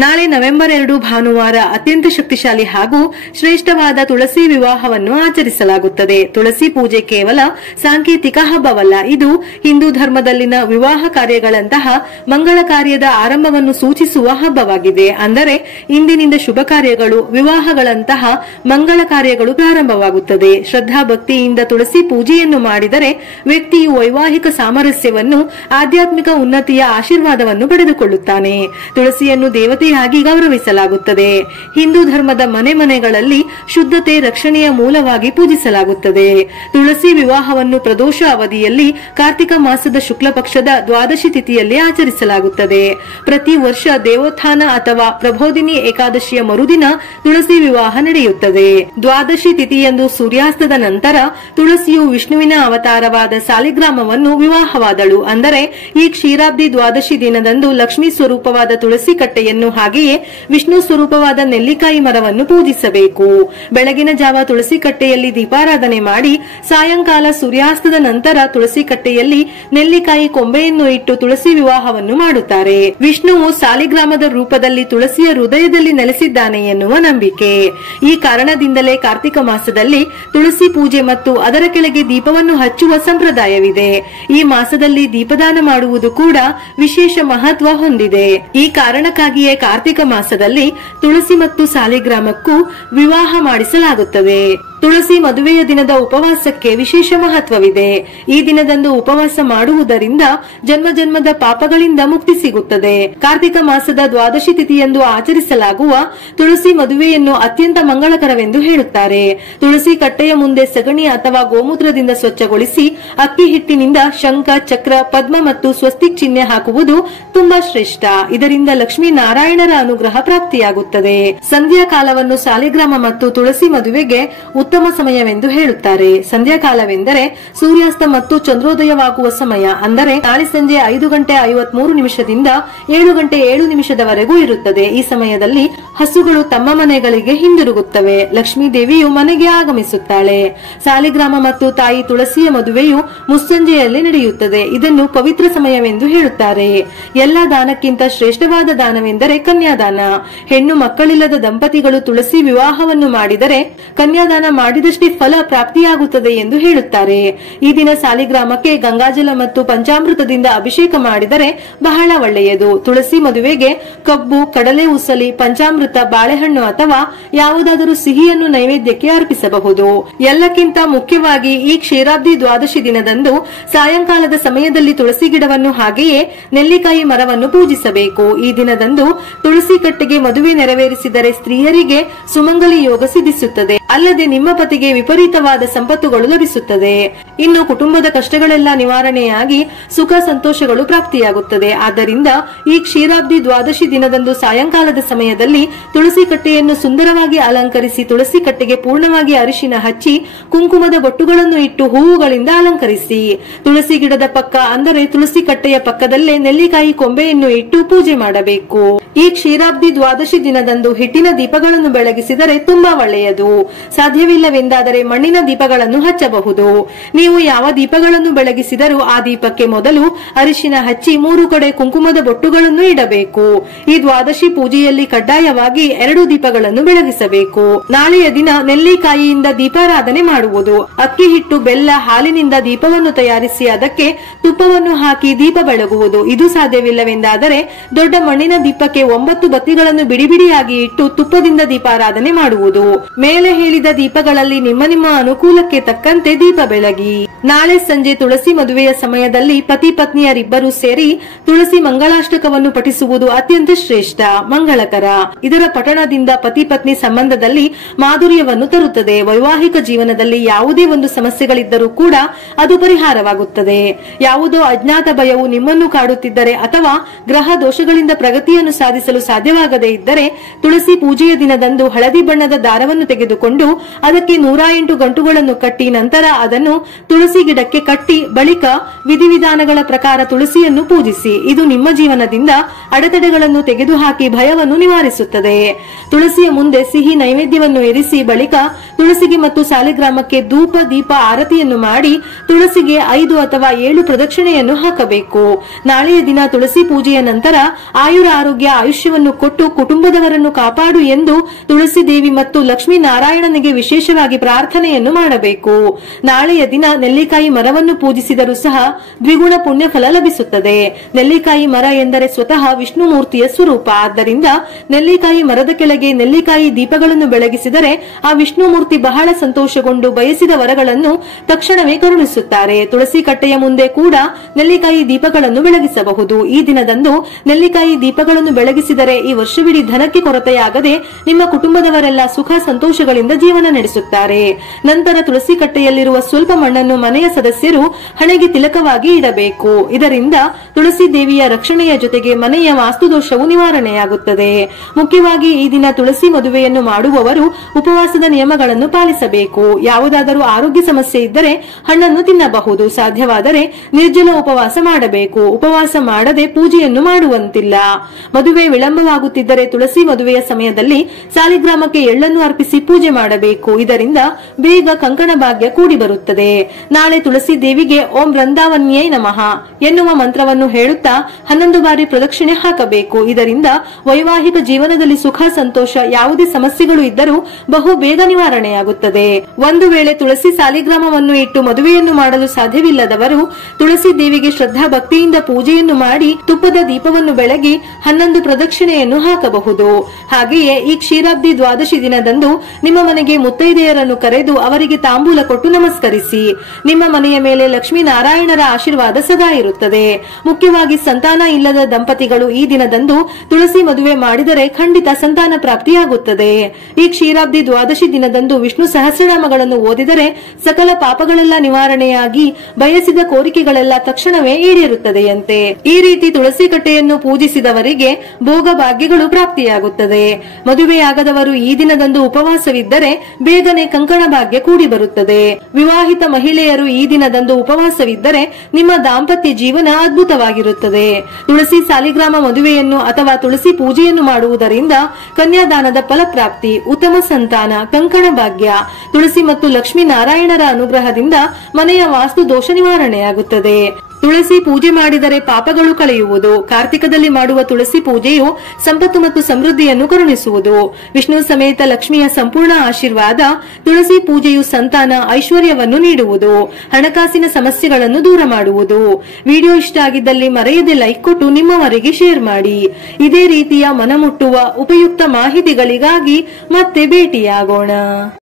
ನಾಳೆ ನವೆಂಬರ್ 2 ಭಾನುವಾರ ಅತ್ಯಂತ ಶಕ್ತಿಶಾಲಿ ಹಾಗೂ ಶ್ರೇಷ್ಠವಾದ ತುಳಸಿ ವಿವಾಹವನ್ನು ಆಚರಿಸಲಾಗುತ್ತದೆ. ತುಳಸಿ ಪೂಜೆ ಕೇವಲ ಸಾಂಕೇತಿಕ ಹಬ್ಬವಲ್ಲ, ಇದು ಹಿಂದೂ ಧರ್ಮದಲ್ಲಿನ ವಿವಾಹ ಕಾರ್ಯಗಳಂತಹ ಮಂಗಳ ಕಾರ್ಯದ ಆರಂಭವನ್ನು ಸೂಚಿಸುವ ಹಬ್ಬವಾಗಿದೆ. ಅಂದರೆ ಇಂದಿನಿಂದ ಶುಭ ಕಾರ್ಯಗಳು, ವಿವಾಹಗಳಂತಹ ಮಂಗಳ ಕಾರ್ಯಗಳು ಪ್ರಾರಂಭವಾಗುತ್ತದೆ. ಶ್ರದ್ಧಾ ಭಕ್ತಿಯಿಂದ ತುಳಸಿ ಪೂಜೆಯನ್ನು ಮಾಡಿದರೆ ವ್ಯಕ್ತಿಯು ವೈವಾಹಿಕ ಸಾಮರಸ್ಯವನ್ನು, ಆಧ್ಯಾತ್ಮಿಕ ಉನ್ನತಿಯ ಆಶೀರ್ವಾದವನ್ನು ಪಡೆದುಕೊಳ್ಳುತ್ತಾನೆ. ತುಳಸಿಯನ್ನು ದೇವತೆಯಾಗಿ ಗೌರವಿಸಲಾಗುತ್ತದೆ. ಹಿಂದೂ ಧರ್ಮದ ಮನೆಗಳಲ್ಲಿ ಶುದ್ಧತೆ ರಕ್ಷಣೆಯ ಮೂಲವಾಗಿ ಪೂಜಿಸಲಾಗುತ್ತದೆ. ತುಳಸಿ ವಿವಾಹವನ್ನು ಪ್ರದೋಷ ಅವಧಿಯಲ್ಲಿ ಕಾರ್ತಿಕ ಮಾಸದ ಶುಕ್ಲ ಪಕ್ಷದ ದ್ವಾದಶಿ ತಿಥಿಯಲ್ಲಿ ಆಚರಿಸಲಾಗುತ್ತದೆ. ಪ್ರತಿ ವರ್ಷ ದೇವೋತ್ಥಾನ ಅಥವಾ ಪ್ರಬೋಧಿನಿ ಏಕಾದಶಿಯ ಮರುದಿನ ತುಳಸಿ ವಿವಾಹ ನಡೆಯುತ್ತದೆ. ದ್ವಾದಶಿ ತಿಥಿಯಂದು ಸೂರ್ಯಾಸ್ತದ ನಂತರ ತುಳಸಿಯು ವಿಷ್ಣುವಿನ ಅವತಾರವಾದ ಸಾಲಿಗ್ರಾಮವನ್ನು ವಿವಾಹವಾದಳು. ಅಂದರೆ ಈ ಕ್ಷೀರಾಬ್ದಿ ದ್ವಾದಶಿ ದಿನದಂದು ಲಕ್ಷ್ಮೀ ಸ್ವರೂಪವಾದ ತುಳಸಿ ಕಟ್ಟೆಯನ್ನು, ಹಾಗೆಯೇ ವಿಷ್ಣು ಸ್ವರೂಪವಾದ ನೆಲ್ಲಿಕಾಯಿ ಮರವನ್ನು ಪೂಜಿಸಬೇಕು. ಬೆಳಗಿನ ಜಾವ ತುಳಸಿ ಕಟ್ಟೆಯಲ್ಲಿ ದೀಪಾರಾಧನೆ ಮಾಡಿ ಸಾಯಂಕಾಲ ಸೂರ್ಯಾಸ್ತದ ನಂತರ ತುಳಸಿ ಕಟ್ಟೆಯಲ್ಲಿ ನೆಲ್ಲಿಕಾಯಿ ಕೊಂಬೆಯನ್ನು ಇಟ್ಟು ತುಳಸಿ ವಿವಾಹವನ್ನು ಮಾಡುತ್ತಾರೆ. ವಿಷ್ಣುವು ಸಾಲಿಗ್ರಾಮದ ರೂಪದಲ್ಲಿ ತುಳಸಿಯ ಹೃದಯದಲ್ಲಿ ನೆಲೆಸಿದ್ದಾನೆ ಎನ್ನುವ ನಂಬಿಕೆ. ಈ ಕಾರಣದಿಂದಲೇ ಕಾರ್ತಿಕ ಮಾಸದಲ್ಲಿ ತುಳಸಿ ಪೂಜೆ ಮತ್ತು ಅದರ ಕೆಳಗೆ ದೀಪವನ್ನು ಹಚ್ಚುವ ಸಂಪ್ರದಾಯವಿದೆ. ಈ ಮಾಸದಲ್ಲಿ ದೀಪದಾನ ಮಾಡುವುದು ಕೂಡ ವಿಶೇಷ ಮಹತ್ವ ಹೊಂದಿದೆ. ಈ ಕಾರಣಕ್ಕಾಗಿಯೇ ಕಾರ್ತಿಕ ಮಾಸದಲ್ಲಿ ತುಳಸಿ ಮತ್ತು ಸಾಲಿಗ್ರಾಮಕ್ಕೂ ವಿವಾಹ ಮಾಡಿಸಲಾಗುತ್ತದೆ. ತುಳಸಿ ಮದುವೆಯ ದಿನದ ಉಪವಾಸಕ್ಕೆ ವಿಶೇಷ ಮಹತ್ವವಿದೆ. ಈ ದಿನದಂದು ಉಪವಾಸ ಮಾಡುವುದರಿಂದ ಜನ್ಮದ ಪಾಪಗಳಿಂದ ಮುಕ್ತಿ ಸಿಗುತ್ತದೆ. ಕಾರ್ತಿಕ ಮಾಸದ ದ್ವಾದಶಿ ತಿಥಿಯಂದು ಆಚರಿಸಲಾಗುವ ತುಳಸಿ ಮದುವೆಯನ್ನು ಅತ್ಯಂತ ಮಂಗಳಕರವೆಂದು ಹೇಳುತ್ತಾರೆ. ತುಳಸಿ ಕಟ್ಟೆಯ ಮುಂದೆ ಸಗಣಿ ಅಥವಾ ಗೋಮೂತ್ರದಿಂದ ಸ್ವಚ್ಛಗೊಳಿಸಿ ಅಕ್ಕಿ ಹಿಟ್ಟಿನಿಂದ ಶಂಖ, ಚಕ್ರ, ಪದ್ಮ ಮತ್ತು ಸ್ವಸ್ತಿಕ್ ಚಿಹ್ನೆ ಹಾಕುವುದು ತುಂಬಾ ಶ್ರೇಷ್ಠ. ಇದರಿಂದ ಲಕ್ಷ್ಮೀ ನಾರಾಯಣರ ಅನುಗ್ರಹ ಪ್ರಾಪ್ತಿಯಾಗುತ್ತದೆ. ಸಂಧ್ಯಾ ಕಾಲವನ್ನು ಸಾಲಿಗ್ರಾಮ ಮತ್ತು ತುಳಸಿ ಮದುವೆಗೆ ಉತ್ತಮ ಸಮಯವೆಂದು ಹೇಳುತ್ತಾರೆ. ಸಂಧ್ಯಾಕಾಲವೆಂದರೆ ಸೂರ್ಯಾಸ್ತ ಮತ್ತು ಚಂದ್ರೋದಯವಾಗುವ ಸಮಯ. ಅಂದರೆ ನಾಳೆ ಸಂಜೆ 5:53 7:07 ಇರುತ್ತದೆ. ಈ ಸಮಯದಲ್ಲಿ ಹಸುಗಳು ತಮ್ಮ ಮನೆಗಳಿಗೆ ಹಿಂದಿರುಗುತ್ತವೆ. ಲಕ್ಷ್ಮೀ ದೇವಿಯು ಮನೆಗೆ ಆಗಮಿಸುತ್ತಾಳೆ. ಸಾಲಿಗ್ರಾಮ ಮತ್ತು ತಾಯಿ ತುಳಸಿಯ ಮದುವೆಯು ಮುಸ್ಸಂಜೆಯಲ್ಲಿ ನಡೆಯುತ್ತದೆ. ಇದನ್ನು ಪವಿತ್ರ ಸಮಯವೆಂದು ಹೇಳುತ್ತಾರೆ. ಎಲ್ಲಾ ದಾನಕ್ಕಿಂತ ಶ್ರೇಷ್ಠವಾದ ದಾನವೆಂದರೆ ಕನ್ಯಾದಾನ. ಹೆಣ್ಣು ಮಕ್ಕಳಿಲ್ಲದ ದಂಪತಿಗಳು ತುಳಸಿ ವಿವಾಹವನ್ನು ಮಾಡಿದರೆ ಕನ್ಯಾದಾನ ಮಾಡಿದಷ್ಟೇ ಫಲ ಪ್ರಾಪ್ತಿಯಾಗುತ್ತದೆ ಎಂದು ಹೇಳುತ್ತಾರೆ. ಈ ದಿನ ಸಾಲಿಗ್ರಾಮಕ್ಕೆ ಗಂಗಾಜಲ ಮತ್ತು ಪಂಚಾಮೃತದಿಂದ ಅಭಿಷೇಕ ಮಾಡಿದರೆ ಬಹಳ ಒಳ್ಳೆಯದು. ತುಳಸಿ ಮದುವೆಗೆ ಕಬ್ಬು, ಕಡಲೆ ಉಸಲಿ, ಪಂಚಾಮೃತ, ಬಾಳೆಹಣ್ಣು ಅಥವಾ ಯಾವುದಾದರೂ ಸಿಹಿಯನ್ನು ನೈವೇದ್ಯಕ್ಕೆ ಅರ್ಪಿಸಬಹುದು. ಎಲ್ಲಕ್ಕಿಂತ ಮುಖ್ಯವಾಗಿ ಈ ಕ್ಷೀರಾಬ್ದಿ ದ್ವಾದಶಿ ದಿನದಂದು ಸಾಯಂಕಾಲದ ಸಮಯದಲ್ಲಿ ತುಳಸಿ ಗಿಡವನ್ನು ಹಾಗೆಯೇ ನೆಲ್ಲಿಕಾಯಿ ಮರವನ್ನು ಪೂಜಿಸಬೇಕು. ಈ ದಿನದಂದು ತುಳಸಿ ಕಟ್ಟೆಗೆ ಮದುವೆ ನೆರವೇರಿಸಿದರೆ ಸ್ತ್ರೀಯರಿಗೆ ಸುಮಂಗಲಿ ಯೋಗ ಸಿದ್ಧಿಸುತ್ತದೆ. ಅಲ್ಲದೆ ನಿಮ್ಮ ಪತಿಗೆ ವಿಪರೀತವಾದ ಸಂಪತ್ತುಗಳು ಲಭಿಸುತ್ತದೆ. ಇನ್ನು ಕುಟುಂಬದ ಕಷ್ಟಗಳೆಲ್ಲ ನಿವಾರಣೆಯಾಗಿ ಸುಖ ಸಂತೋಷಗಳು ಪ್ರಾಪ್ತಿಯಾಗುತ್ತದೆ. ಆದ್ದರಿಂದ ಈ ಕ್ಷೀರಾಬ್ದಿ ದ್ವಾದಶಿ ದಿನದಂದು ಸಾಯಂಕಾಲದ ಸಮಯದಲ್ಲಿ ತುಳಸಿ ಕಟ್ಟೆಯನ್ನು ಸುಂದರವಾಗಿ ಅಲಂಕರಿಸಿ ತುಳಸಿ ಕಟ್ಟೆಗೆ ಪೂರ್ಣವಾಗಿ ಅರಿಶಿನ ಹಚ್ಚಿ ಕುಂಕುಮದ ಬೊಟ್ಟುಗಳನ್ನು ಇಟ್ಟು ಹೂವುಗಳಿಂದ ಅಲಂಕರಿಸಿ ತುಳಸಿ ಗಿಡದ ಪಕ್ಕ, ಅಂದರೆ ತುಳಸಿ ಕಟ್ಟೆಯ ಪಕ್ಕದಲ್ಲೇ ನೆಲ್ಲಿಕಾಯಿ ಕೊಂಬೆಯನ್ನು ಇಟ್ಟು ಪೂಜೆ ಮಾಡಬೇಕು. ಈ ಕ್ಷೀರಾಬ್ದಿ ದ್ವಾದಶಿ ದಿನದಂದು ಹಿಟ್ಟಿನ ದೀಪಗಳನ್ನು ಬೆಳಗಿಸಿದರೆ ತುಂಬಾ ಒಳ್ಳೆಯದು. ಸಾಧ್ಯವಿಲ್ಲವೆಂದಾದರೆ ಮಣ್ಣಿನ ದೀಪಗಳನ್ನು ಹಚ್ಚಬಹುದು. ನೀವು ಯಾವ ದೀಪಗಳನ್ನು ಬೆಳಗಿಸಿದರೂ ಆ ದೀಪಕ್ಕೆ ಮೊದಲು ಅರಿಶಿನ ಹಚ್ಚಿ 3 ಕಡೆ ಕುಂಕುಮದ ಬೊಟ್ಟುಗಳನ್ನು ಇಡಬೇಕು. ಈ ದ್ವಾದಶಿ ಪೂಜೆಯಲ್ಲಿ ಕಡ್ಡಾಯವಾಗಿ 2 ದೀಪಗಳನ್ನು ಬೆಳಗಿಸಬೇಕು. ನಾಳೆಯ ದಿನ ನೆಲ್ಲಿಕಾಯಿಯಿಂದ ದೀಪಾರಾಧನೆ ಮಾಡುವುದು. ಅಕ್ಕಿ ಹಿಟ್ಟು, ಬೆಲ್ಲ, ಹಾಲಿನಿಂದ ದೀಪವನ್ನು ತಯಾರಿಸಿ ಅದಕ್ಕೆ ತುಪ್ಪವನ್ನು ಹಾಕಿ ದೀಪ ಬೆಳಗುವುದು. ಇದು ಸಾಧ್ಯವಿಲ್ಲವೆಂದಾದರೆ ದೊಡ್ಡ ಮಣ್ಣಿನ ದೀಪಕ್ಕೆ 9 ಬತ್ತಿಗಳನ್ನು ಬಿಡಿಬಿಡಿಯಾಗಿ ಇಟ್ಟು ತುಪ್ಪದಿಂದ ದೀಪಾರಾಧನೆ ಮಾಡುವುದು. ಮೇಲೆ ಹೇಳಿದ ದೀಪಗಳಲ್ಲಿ ನಿಮ್ಮ ಅನುಕೂಲಕ್ಕೆ ತಕ್ಕಂತೆ ದೀಪ ಬೆಳಗಿ. ನಾಳೆ ಸಂಜೆ ತುಳಸಿ ಮದುವೆಯ ಸಮಯದಲ್ಲಿ ಪತಿ ಪತ್ನಿಯರಿಬ್ಬರು ಸೇರಿ ತುಳಸಿ ಮಂಗಳಾಷ್ಟಕವನ್ನು ಪಠಿಸುವುದು ಅತ್ಯಂತ ಶ್ರೇಷ್ಠ, ಮಂಗಳಕರ. ಇದರ ಪಠಣದಿಂದ ಪತಿ ಪತ್ನಿ ಸಂಬಂಧದಲ್ಲಿ ಮಾಧುರ್ಯವನ್ನು ತರುತ್ತದೆ. ವೈವಾಹಿಕ ಜೀವನದಲ್ಲಿ ಯಾವುದೇ ಒಂದು ಸಮಸ್ಯೆಗಳಿದ್ದರೂ ಕೂಡ ಅದು ಪರಿಹಾರವಾಗುತ್ತದೆ. ಯಾವುದೋ ಅಜ್ಞಾತ ಭಯವು ನಿಮ್ಮನ್ನು ಕಾಡುತ್ತಿದ್ದರೆ ಅಥವಾ ಗ್ರಹ ದೋಷಗಳಿಂದ ಪ್ರಗತಿಯನ್ನು ಸಾಧಿಸಲು ಸಾಧ್ಯವಾಗದೇ ಇದ್ದರೆ ತುಳಸಿ ಪೂಜೆಯ ದಿನದಂದು ಹಳದಿ ಬಣ್ಣದ ದಾರವನ್ನು ತೆಗೆದುಕೊಂಡು ಅದಕ್ಕೆ 108 ಗಂಟುಗಳನ್ನು ಕಟ್ಟಿ ನಂತರ ಅದನ್ನು ತುಳಸಿ ಗಿಡಕ್ಕೆ ಕಟ್ಟಿ ಬಳಿಕ ವಿಧಿವಿಧಾನಗಳ ಪ್ರಕಾರ ತುಳಸಿಯನ್ನು ಪೂಜಿಸಿ. ಇದು ನಿಮ್ಮ ಜೀವನದಿಂದ ಅಡೆತಡೆಗಳನ್ನು ತೆಗೆದುಹಾಕಿ ಭಯವನ್ನು ನಿವಾರಿಸುತ್ತದೆ. ತುಳಸಿಯ ಮುಂದೆ ಸಿಹಿ ನೈವೇದ್ಯವನ್ನು ಇರಿಸಿ ಬಳಿಕ ತುಳಸಿಗೆ ಮತ್ತು ಸಾಲಿಗ್ರಾಮಕ್ಕೆ ಧೂಪ ದೀಪ ಆರತಿಯನ್ನು ಮಾಡಿ ತುಳಸಿಗೆ 5 ಅಥವಾ 7 ಪ್ರದಕ್ಷಿಣೆಯನ್ನು ಹಾಕಬೇಕು. ನಾಳೆಯ ದಿನ ತುಳಸಿ ಪೂಜೆಯ ನಂತರ ಆಯುರ ಆರೋಗ್ಯ ಆಯುಷ್ಯವನ್ನು ಕೊಟ್ಟು ಕುಟುಂಬದವರನ್ನು ಕಾಪಾಡು ಎಂದು ತುಳಸಿ ದೇವಿ ಮತ್ತು ಲಕ್ಷ್ಮೀ ನಾರಾಯಣನಿಗೆ ವಿಶೇಷವಾಗಿ ಪ್ರಾರ್ಥನೆಯನ್ನು ಮಾಡಬೇಕು. ನಾಳೆಯ ದಿನ ನೆಲ್ಲಿಕಾಯಿ ಮರವನ್ನು ಪೂಜಿಸಿದರೂ ಸಹ ದ್ವಿಗುಣ ಪುಣ್ಯ ಫಲ ಲಭಿಸುತ್ತದೆ. ನೆಲ್ಲಿಕಾಯಿ ಮರ ಎಂದರೆ ಸ್ವತಃ ವಿಷ್ಣು ಮೂರ್ತಿಯ ಸ್ವರೂಪ. ಆದ್ದರಿಂದ ನೆಲ್ಲಿಕಾಯಿ ಮರದ ಕೆಳಗೆ ನೆಲ್ಲಿಕಾಯಿ ದೀಪಗಳನ್ನು ಬೆಳಗಿಸಿದರೆ ಆ ವಿಷ್ಣು ಮೂರ್ತಿ ಬಹಳ ಸಂತೋಷಗೊಂಡು ಬಯಸಿದ ವರಗಳನ್ನು ತಕ್ಷಣವೇ ಕರುಣಿಸುತ್ತಾರೆ. ತುಳಸಿ ಕಟ್ಟೆಯ ಮುಂದೆ ಕೂಡ ನೆಲ್ಲಿಕಾಯಿ ದೀಪಗಳನ್ನು ಬೆಳಗಿಸಬಹುದು. ಈ ದಿನದಂದು ನೆಲ್ಲಿಕಾಯಿ ದೀಪಗಳನ್ನು ಬೆಳಗಿಸಿದರೆ ಈ ವರ್ಷವಿಡೀ ಧನಕ್ಕೆ ಕೊರತೆಯಾಗದೆ ನಿಮ್ಮ ಕುಟುಂಬದವರೆಲ್ಲ ಸುಖ ಸಂತೋಷಗಳಿಂದ ಜೀವನ ನಡೆಸುತ್ತಾರೆ. ನಂತರ ತುಳಸಿ ಕಟ್ಟೆಯಲ್ಲಿರುವ ಸ್ವಲ್ಪ ಮಣ್ಣನ್ನು ಮನೆಯ ಸದಸ್ಯರು ಹಣೆಗೆ ತಿಲಕವಾಗಿ ಇಡಬೇಕು. ಇದರಿಂದ ತುಳಸಿ ದೇವಿಯ ರಕ್ಷಣೆಯ ಜೊತೆಗೆ ಮನೆಯ ವಾಸ್ತುದೋಷವು ನಿವಾರಣೆಯಾಗುತ್ತದೆ. ಮುಖ್ಯವಾಗಿ ಈ ದಿನ ತುಳಸಿ ಮದುವೆಯನ್ನು ಮಾಡುವವರು ಉಪವಾಸದ ನಿಯಮಗಳನ್ನು ಪಾಲಿಸಬೇಕು. ಯಾವುದಾದರೂ ಆರೋಗ್ಯ ಸಮಸ್ಯೆ ಇದ್ದರೆ ಹಣ್ಣನ್ನು ತಿನ್ನಬಹುದು. ಸಾಧ್ಯವಾದರೆ ನಿರ್ಜಲ ಉಪವಾಸ ಮಾಡಬೇಕು. ಉಪವಾಸ ಮಾಡದೆ ಪೂಜೆಯನ್ನು ಮಾಡುವಂತಿಲ್ಲ. ಮದುವೆ ವಿಳಂಬವಾಗುತ್ತಿದ್ದರೆ ತುಳಸಿ ಮದುವೆಯ ಸಮಯದಲ್ಲಿ ಸಾಲಿಗ್ರಾಮಕ್ಕೆ ಎಳ್ಳನ್ನು ಅರ್ಪಿಸಿ ಪೂಜೆ ಮಾಡಬೇಕು. ಇದರಿಂದ ಬೇಗ ಕಂಕಣ ಭಾಗ್ಯ ಕೂಡಿ ಬರುತ್ತದೆ. ನಾಳೆ ತುಳಸಿ ದೇವಿಗೆ ಓಂ ವೃಂದಾವನ್ಯೈ ನಮಃ ಎನ್ನುವ ಮಂತ್ರವನ್ನು ಹೇಳುತ್ತಾ 11 ಬಾರಿ ಪ್ರದಕ್ಷಿಣೆ ಹಾಕಬೇಕು. ಇದರಿಂದ ವೈವಾಹಿಕ ಜೀವನದಲ್ಲಿ ಸುಖ ಸಂತೋಷ ಯಾವುದೇ ಸಮಸ್ಯೆಗಳು ಇದ್ದರೂ ಬಹು ಬೇಗ ನಿವಾರಣೆಯಾಗುತ್ತದೆ. ಒಂದು ವೇಳೆ ತುಳಸಿ ಸಾಲಿಗ್ರಾಮವನ್ನು ಇಟ್ಟು ಮದುವೆಯನ್ನು ಮಾಡಲು ಸಾಧ್ಯವಿಲ್ಲದವರು ತುಳಸಿ ದೇವಿಗೆ ಶ್ರದ್ಧಾ ಭಕ್ತಿಯಿಂದ ಪೂಜೆಯನ್ನು ಮಾಡಿ ತುಪ್ಪದ ದೀಪವನ್ನು ಬೆಳಗಿ 11 ಪ್ರದಕ್ಷಿಣೆಯನ್ನು ಹಾಕಬಹುದು. ಹಾಗೆಯೇ ಈ ಕ್ಷೀರಾಬ್ದಿ ದ್ವಾದಶಿ ದಿನದಂದು ನಿಮ್ಮ ಮನೆಗೆ ಮುತ್ತೈದೆಯರನ್ನು ಕರೆದು ಅವರಿಗೆ ತಾಂಬೂಲ ಕೊಟ್ಟು ನಮಸ್ಕರಿಸಿ. ನಿಮ್ಮ ಮನೆಯ ಮೇಲೆ ಲಕ್ಷ್ಮೀ ನಾರಾಯಣರ ಆಶೀರ್ವಾದ ಸದಾ ಇರುತ್ತದೆ. ಮುಖ್ಯವಾಗಿ ಸಂತಾನ ಇಲ್ಲದ ದಂಪತಿಗಳು ಈ ದಿನದಂದು ತುಳಸಿ ಮದುವೆ ಮಾಡಿದರೆ ಖಂಡಿತ ಸಂತಾನ ಪ್ರಾಪ್ತಿಯಾಗುತ್ತದೆ. ಈ ಕ್ಷೀರಾಬ್ದಿ ದ್ವಾದಶಿ ದಿನದಂದು ವಿಷ್ಣು ಸಹಸ್ರನಾಮಗಳನ್ನು ಓದಿದರೆ ಸಕಲ ಪಾಪಗಳೆಲ್ಲ ನಿವಾರಣೆಯಾಗಿ ಬಯಸಿದ ಕೋರಿಕೆಗಳೆಲ್ಲ ತಕ್ಷಣವೇ ಈಡೇರುತ್ತದೆಯಂತೆ. ಈ ರೀತಿ ತುಳಸಿ ಕಟ್ಟೆಯನ್ನು ಪೂಜಿಸಿದವರಿಗೆ ಭೋಗ ಭಾಗ್ಯಗಳು ಪ್ರಾಪ್ತಿಯಾಗುತ್ತದೆ. ಮದುವೆಯಾಗದವರು ಈ ದಿನದಂದು ಉಪವಾಸವಿದ್ದರೆ ಬೇಗನೆ ಕಂಕಣ ಭಾಗ್ಯ ಕೂಡಿ ಬರುತ್ತದೆ. ವಿವಾಹಿತ ಮಹಿಳೆಯರು ಈ ದಿನದಂದು ಉಪವಾಸವಿದ್ದರೆ ನಿಮ್ಮ ದಾಂಪತ್ಯ ಜೀವನ ಅದ್ಭುತವಾಗಿರುತ್ತದೆ. ತುಳಸಿ ಸಾಲಿಗ್ರಾಮ ಮದುವೆಯನ್ನು ಅಥವಾ ತುಳಸಿ ಪೂಜೆಯನ್ನು ಮಾಡುವುದರಿಂದ ಕನ್ಯಾದಾನದ ಫಲಪ್ರಾಪ್ತಿ, ಉತ್ತಮ ಸಂತಾನ, ಕಂಕಣ ಭಾಗ್ಯ, ತುಳಸಿ ಮತ್ತು ಲಕ್ಷ್ಮೀ ನಾರಾಯಣರ ಅನುಗ್ರಹದಿಂದ ಮನೆಯ ವಾಸ್ತು ದೋಷ ನಿವಾರಣೆಯಾಗುತ್ತದೆ. ತುಳಸಿ ಪೂಜೆ ಮಾಡಿದರೆ ಪಾಪಗಳು ಕಳೆಯುವುದು. ಕಾರ್ತಿಕದಲ್ಲಿ ಮಾಡುವ ತುಳಸಿ ಪೂಜೆಯು ಸಂಪತ್ತು ಮತ್ತು ಸಮೃದ್ಧಿಯನ್ನು ಕರುಣಿಸುವುದು. ವಿಷ್ಣು ಸಮೇತ ಲಕ್ಷ್ಮಿಯ ಸಂಪೂರ್ಣ ಆಶೀರ್ವಾದ. ತುಳಸಿ ಪೂಜೆಯು ಸಂತಾನ ಐಶ್ವರ್ಯವನ್ನು ನೀಡುವುದು. ಹಣಕಾಸಿನ ಸಮಸ್ಯೆಗಳನ್ನು ದೂರ ಮಾಡುವುದು. ವಿಡಿಯೋ ಇಷ್ಟ ಆಗಿದ್ದಲ್ಲಿ ಮರೆಯದೆ ಲೈಕ್ ಕೊಟ್ಟು ನಿಮ್ಮವರಿಗೆ ಶೇರ್ ಮಾಡಿ. ಇದೇ ರೀತಿಯ ಮನಮುಟ್ಟುವ ಉಪಯುಕ್ತ ಮಾಹಿತಿಗಳಿಗಾಗಿ ಮತ್ತೆ ಭೇಟಿಯಾಗೋಣ.